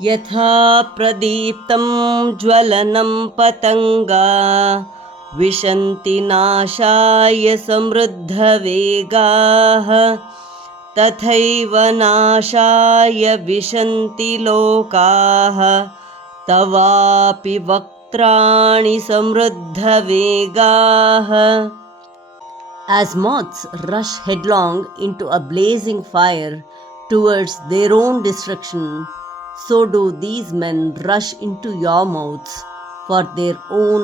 यथा प्रदीप्तं ज्वलनं पतङ्गा विशन्ति नाशाय समृद्धवेगाः तथैव नाशाय विशन्ति लोकाः तवापि वक्त्राणि समृद्धवेगाः. As moths rush headlong into a blazing fire towards their own destruction, so do these men rush into your mouths for their own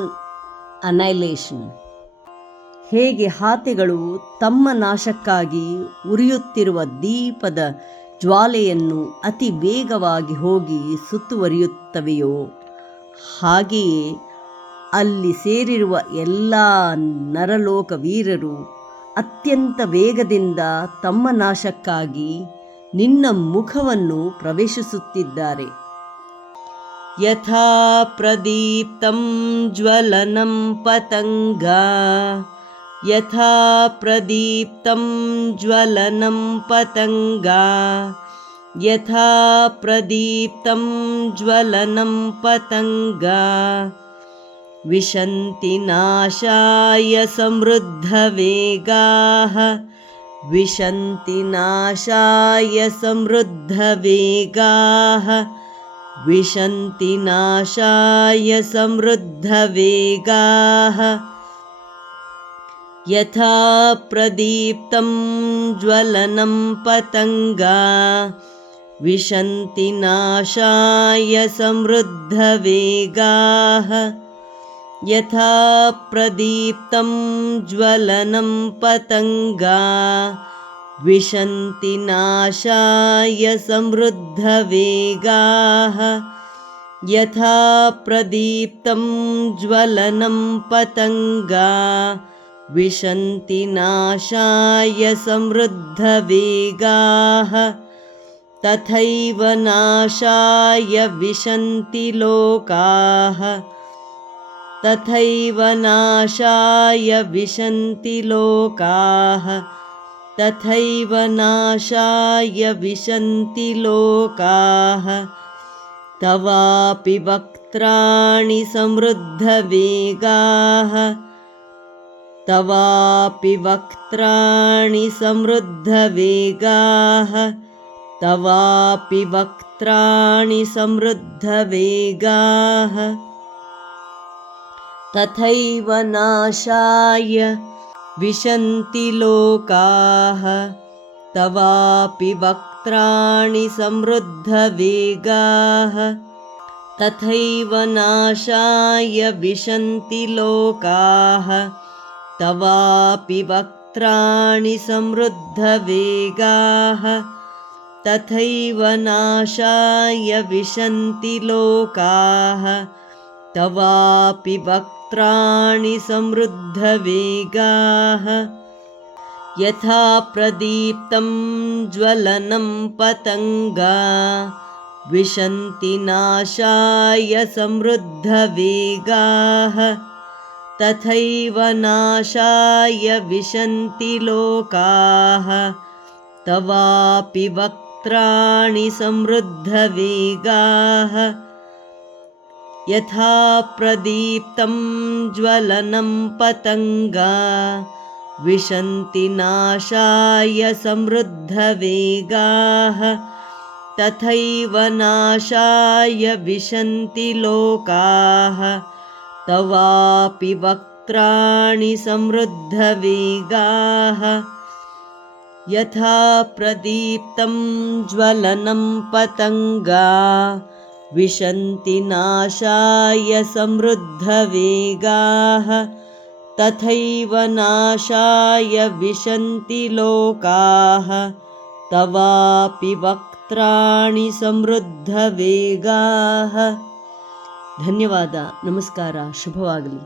annihilation. ಹೇಗೆ ಹಾತೆಗಳು ತಮ್ಮ ನಾಶಕ್ಕಾಗಿ ಉರಿಯುತ್ತಿರುವ ದೀಪದ ಜ್ವಾಲೆಯನ್ನು ಅತಿ ವೇಗವಾಗಿ ಹೋಗಿ ಸುತ್ತುವರಿಯುತ್ತವೆಯೋ, ಹಾಗೆಯೇ ಅಲ್ಲಿ ಸೇರಿರುವ ಎಲ್ಲ ನರಲೋಕ ವೀರರು ಅತ್ಯಂತ ವೇಗದಿಂದ ತಮ್ಮ ನಾಶಕ್ಕಾಗಿ ನಿನ್ನ ಮುಖವನ್ನು ಪ್ರವೇಶಿಸುತ್ತಿದ್ದಾರೆ. ಯಥಾ ಪ್ರದೀಪ್ತಂ ಜ್ವಲನಂ ಪತಂಗಾ ಯಥಾ ಪ್ರದೀಪ್ತಂ ಜ್ವಲನಂ ಪತಂಗಾ ಯಥಾ ಪ್ರದೀಪ್ತಂ ಜ್ವಲನಂ ಪತಂಗಾ ವಿಶಂತಿ ನಾಶಾಯ ಸಮೃದ್ಧವೇಗಾಃ ವಿಶಂತಿ ನಾಶಾಯ ಸಮೃದ್ಧವೇಗಾಃ ವಿಶಂತಿ ನಾಶಾಯ ಸಮೃದ್ಧವೇಗಾಃ. ಯಥಾ ಪ್ರದೀಪ್ತಂ ಜ್ವಲನಂ ಪತಂಗಾ ವಿಶಂತಿ ನಾಶಾಯ ಸಮೃದ್ಧವೇಗಾಃ ಯಥಾ ಪ್ರದೀಪ್ತಂ ಜ್ವಲನಂ ಪತಂಗಾ ವಿಶಂತಿ ನಾಶಾಯ ಸಮೃದ್ಧವೇಗಾಃ ಯಥಾ ಪ್ರದೀಪ್ತಂ ಜ್ವಲನಂ ಪತಂಗಾ ವಿಶಂತಿ ನಾಶಾಯ ಸಮೃದ್ಧವೇಗಾಃ ತಥೈವ ನಾಶಾಯ ವಿಶಂತಿ ಲೋಕಾಃ ತಥೈವ ನಾಶಾಯ ವಿಶಂತಿ ಲೋಕಾಃ ತಥೈವ ನಾಶಾಯ ವಿಶಂತಿ ಲೋಕಾಃ ತವಾಪಿ ವಕ್ತ್ರಾಣಿ ಸಮೃದ್ಧವೇಗಾಃ ತವಾಪಿ ವಕ್ತ್ರಾಣಿ ಸಮೃದ್ಧವೇಗಾಃ ತವಾಪಿ ವಕ್ತ್ರಾಣಿ ಸಮೃದ್ಧವೇಗಾಃ ತಥೈವ ನಾಶಾಯ ವಿಶಂತಿ ಲೋಕಾಃ ತವಾಪಿ ವಕ್ತ್ರಾಣಿ ಸಮೃದ್ಧವೇಗಾಃ ತಥೈವ ನಾಶಾಯ ವಿಶಂತಿ ಲೋಕಾಃ ತವಾಪಿ ವಕ್ತ್ರಾಣಿ ಸಮೃದ್ಧವೇಗಾಃ ತಥೈವ ನಾಶಾಯ ವಿಶಂತಿ ಲೋಕಾಃ ತವಾಪಿ ವಕ್ತ್ರಾಣಿ ಸಮೃದ್ಧವೇಗಾಃ. ಯಥಾ ಪ್ರದೀಪ್ತಂ ಜ್ವಲನಂ ಪತಂಗಾ ವಿಶಂತಿ ನಾಶಾಯ ಸಮೃದ್ಧವೇಗಾಃ ತಥೈವ ನಾಶಾಯ ವಿಶಂತಿ ಲೋಕಾಃ ತವಾಪಿ ವಕ್ತ್ರಾಣಿ ಸಮೃದ್ಧವೇಗಾಃ. ಯಥಾ ಪ್ರದೀಪ್ತಂ ಜ್ವಲನಂ ಪತಂಗಾ ವಿಶಂತಿ ನಾಶಾಯ ಸಮೃದ್ಧವೇಗಾಃ ತಥೈವ ನಾಶಾಯ ವಿಶಂತಿ ಲೋಕಾಃ ತವಾಪಿ ವಕ್ತ್ರಾಣಿ ಸಮೃದ್ಧವೇಗಾಃ. ಯಥಾ ಪ್ರದೀಪ್ತಂ ಜ್ವಲನಂ ಪತಂಗಾ ವಿಶಂತಿ ನಾಶಾಯ ಸಮೃದ್ಧವೇಗಾಃ ತಥೈವ ನಾಶಾಯ ವಿಶಂತಿ ಲೋಕಾಃ ತವಾಪಿ ವಕ್ತ್ರಾಣಿ ಸಮೃದ್ಧವೇಗಾಃ. ಧನ್ಯವಾದ. ನಮಸ್ಕಾರ. ಶುಭವಾಗಲಿ.